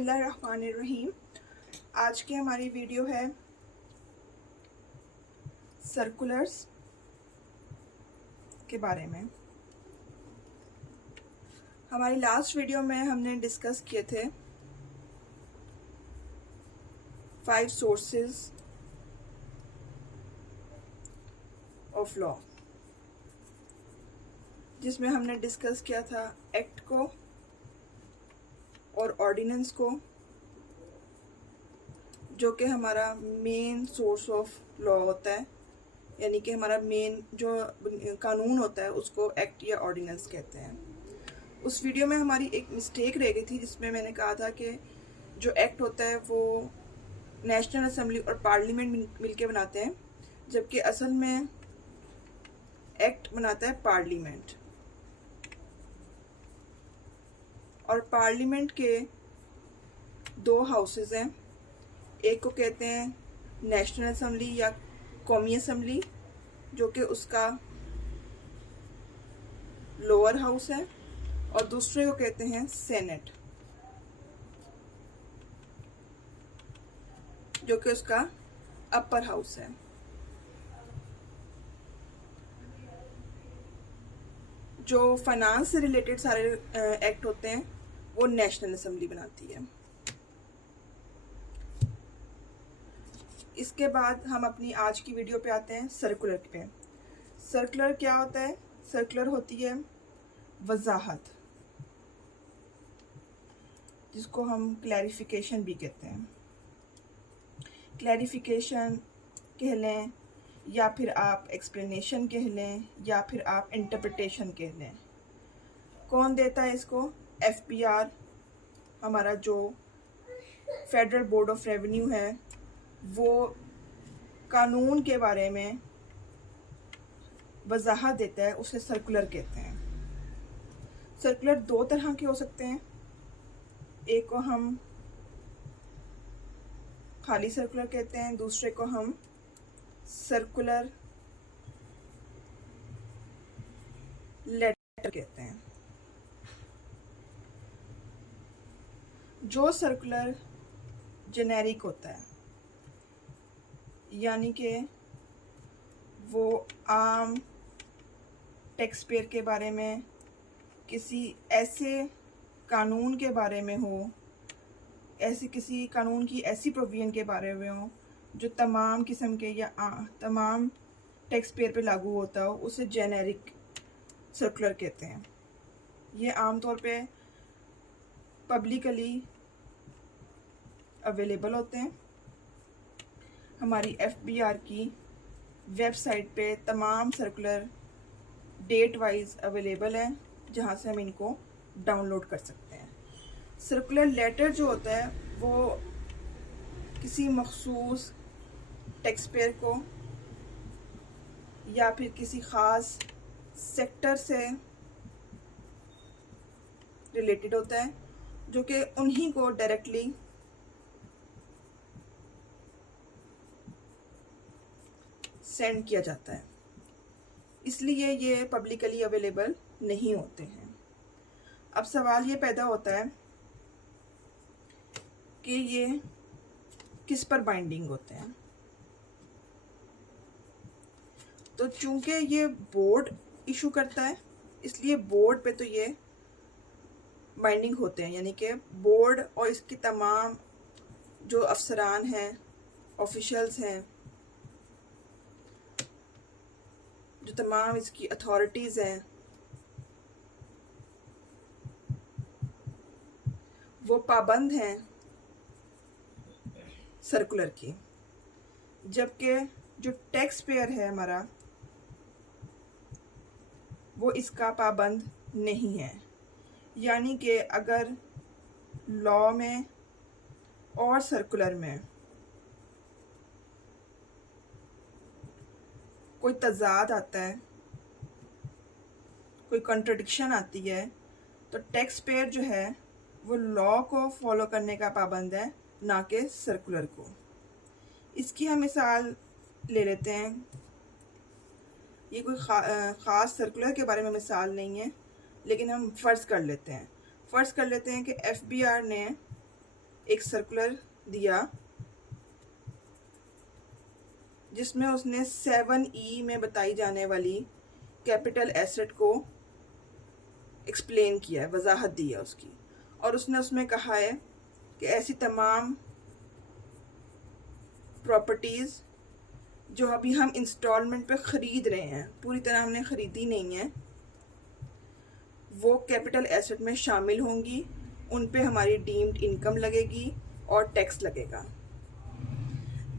बिस्मिल्लाहिर्रहमानिर्रहीम। आज की हमारी वीडियो है सर्कुलर्स के बारे में। हमारी लास्ट वीडियो में हमने डिस्कस किए थे 5 सोर्सेज ऑफ लॉ, जिसमें हमने डिस्कस किया था एक्ट को और ऑर्डिनेंस को, जो कि हमारा मेन सोर्स ऑफ लॉ होता है, यानी कि हमारा मेन जो कानून होता है उसको एक्ट या ऑर्डिनेंस कहते हैं। उस वीडियो में हमारी एक मिस्टेक रह गई थी, जिसमें मैंने कहा था कि जो एक्ट होता है वो नेशनल असेंबली और पार्लियामेंट मिलके बनाते हैं, जबकि असल में एक्ट बनाता है पार्लियामेंट। और पार्लियामेंट के 2 हाउसेज हैं, एक को कहते हैं नेशनल असेंबली या कौमी असेंबली, जो कि उसका लोअर हाउस है, और दूसरे को कहते हैं सेनेट, जो कि उसका अपर हाउस है। जो फाइनेंस से रिलेटेड सारे एक्ट होते हैं वो नेशनल असेंबली बनाती है। इसके बाद हम अपनी आज की वीडियो पे आते हैं सर्कुलर पे। सर्कुलर क्या होता है? सर्कुलर होती है वजाहत, जिसको हम क्लैरिफिकेशन भी कहते हैं। क्लैरिफिकेशन कह लें, या फिर आप एक्सप्लेनेशन कह लें, या फिर आप इंटरप्रिटेशन कह लें। कौन देता है इसको? FBR, हमारा जो फेडरल बोर्ड ऑफ रेवेन्यू है, वो कानून के बारे में वजाहत देता है, उसे सर्कुलर कहते हैं। सर्कुलर 2 तरह के हो सकते हैं, एक को हम खाली सर्कुलर कहते हैं, दूसरे को हम सर्कुलर लेटर कहते हैं। जो सर्कुलर जेनेरिक होता है, यानी कि वो आम टैक्स पेयर के बारे में, किसी ऐसे कानून के बारे में हो, ऐसे किसी कानून की ऐसी प्रोविजन के बारे में हो जो तमाम किस्म के या तमाम टैक्स पेयर पे लागू होता हो, उसे जेनेरिक सर्कुलर कहते हैं। ये आमतौर पे पब्लिकली अवेलेबल होते हैं। हमारी FBR की वेबसाइट पे तमाम सर्कुलर डेट वाइज अवेलेबल हैं, जहाँ से हम इनको डाउनलोड कर सकते हैं। सर्कुलर लेटर जो होता है वो किसी मखसूस टैक्स पेयर को या फिर किसी ख़ास सेक्टर से रिलेटेड होता है, जो कि उन्हीं को डायरेक्टली सेंड किया जाता है, इसलिए ये पब्लिकली अवेलेबल नहीं होते हैं। अब सवाल ये पैदा होता है कि ये किस पर बाइंडिंग होते हैं। तो चूंकि ये बोर्ड इशू करता है, इसलिए बोर्ड पे तो ये बाइंडिंग होते हैं, यानी कि बोर्ड और इसकी तमाम जो अफसरान हैं, ऑफिशियल्स हैं, जो तमाम इसकी अथॉरिटीज़ हैं, वो पाबंद हैं सर्कुलर की, जबकि जो टैक्स पेयर है हमारा, वो इसका पाबंद नहीं है। यानी कि अगर लॉ में और सर्कुलर में कोई तज़ाद आता है, कोई कॉन्ट्रडिक्शन आती है, तो टैक्स पेयर जो है वो लॉ को फॉलो करने का पाबंद है, ना कि सर्कुलर को। इसकी हम मिसाल ले लेते हैं। ये कोई ख़ास सर्कुलर के बारे में मिसाल नहीं है, लेकिन हम फ़र्ज़ कर लेते हैं कि FBR ने एक सर्कुलर दिया जिसमें उसने 7E में बताई जाने वाली कैपिटल एसेट को एक्सप्लेन किया है, वजाहत दी है उसकी, और उसने उसमें कहा है कि ऐसी तमाम प्रॉपर्टीज़ जो अभी हम इंस्टॉलमेंट पे ख़रीद रहे हैं, पूरी तरह हमने ख़रीदी नहीं है, वो कैपिटल एसेट में शामिल होंगी, उन पे हमारी डीम्ड इनकम लगेगी और टैक्स लगेगा।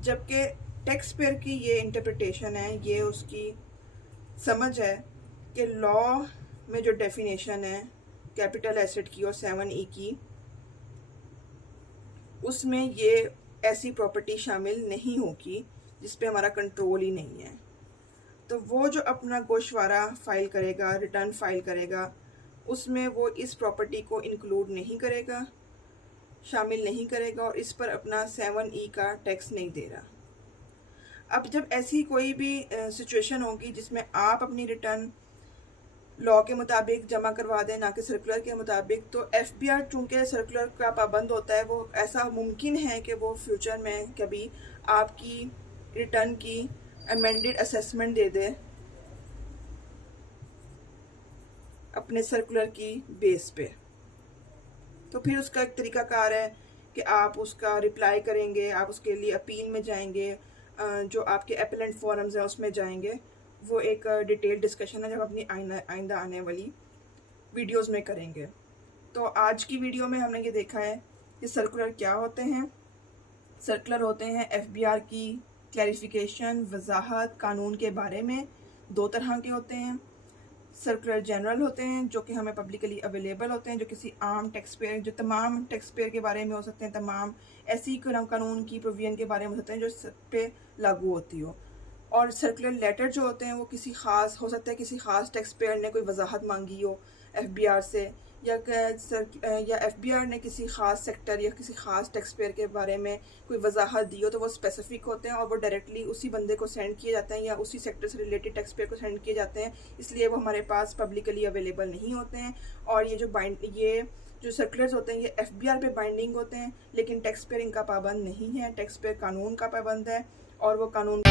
जबकि टैक्स पेयर की ये इंटरप्रिटेशन है, ये उसकी समझ है कि लॉ में जो डेफिनेशन है कैपिटल एसेट की और 7E की, उसमें ये ऐसी प्रॉपर्टी शामिल नहीं होगी जिस पे हमारा कंट्रोल ही नहीं है। तो वो जो अपना गोशवारा फाइल करेगा, रिटर्न फाइल करेगा, उसमें वो इस प्रॉपर्टी को इंक्लूड नहीं करेगा, शामिल नहीं करेगा और इस पर अपना 7E का टैक्स नहीं दे रहा। अब जब ऐसी कोई भी सिचुएशन होगी जिसमें आप अपनी रिटर्न लॉ के मुताबिक जमा करवा दें, ना कि सर्कुलर के मुताबिक, तो FBR चूँकि सर्कुलर का पाबंद होता है, वो ऐसा मुमकिन है कि वो फ्यूचर में कभी आपकी रिटर्न की अमेंडेड असेसमेंट दे दे अपने सर्कुलर की बेस पे। तो फिर उसका एक तरीकाकार है कि आप उसका रिप्लाई करेंगे, आप उसके लिए अपील में जाएंगे, जो आपके एपेलेंट फोरम्स हैं उसमें जाएंगे। वो एक डिटेल डिस्कशन है जब अपनी आइंदा आने वाली वीडियोस में करेंगे। तो आज की वीडियो में हमने ये देखा है कि सर्कुलर क्या होते हैं। सर्कुलर होते हैं FBR की क्लैरिफिकेशन, वजाहत, कानून के बारे में। दो तरह के होते हैं। सर्कुलर जनरल होते हैं जो कि हमें पब्लिकली अवेलेबल होते हैं, जो किसी आम टैक्स पेयर, जो तमाम टैक्स पेयर के बारे में हो सकते हैं, तमाम ऐसी कानून की प्रोविजन के बारे में होते हैं जो सब पे लागू होती हो। और सर्कुलर लेटर जो होते हैं वो किसी ख़ास, हो सकता है किसी ख़ास टैक्स पेयर ने कोई वजाहत मांगी हो FBR से, या FBR ने किसी ख़ास सेक्टर या किसी ख़ास टैक्स पेयर के बारे में कोई वजाहत दी हो, तो वो स्पेसिफिक होते हैं और वो डायरेक्टली उसी बंदे को सेंड किए जाते हैं या उसी सेक्टर से रिलेटेड टैक्स पेयर को सेंड किए जाते हैं, इसलिए वो हमारे पास पब्लिकली अवेलेबल नहीं होते हैं। और ये जो सर्कुलर्स होते हैं ये FBR पे बाइंडिंग होते हैं, लेकिन टैक्स पेयर इनका पाबंद नहीं है। टैक्स पेयर कानून का पाबंद है और वो कानून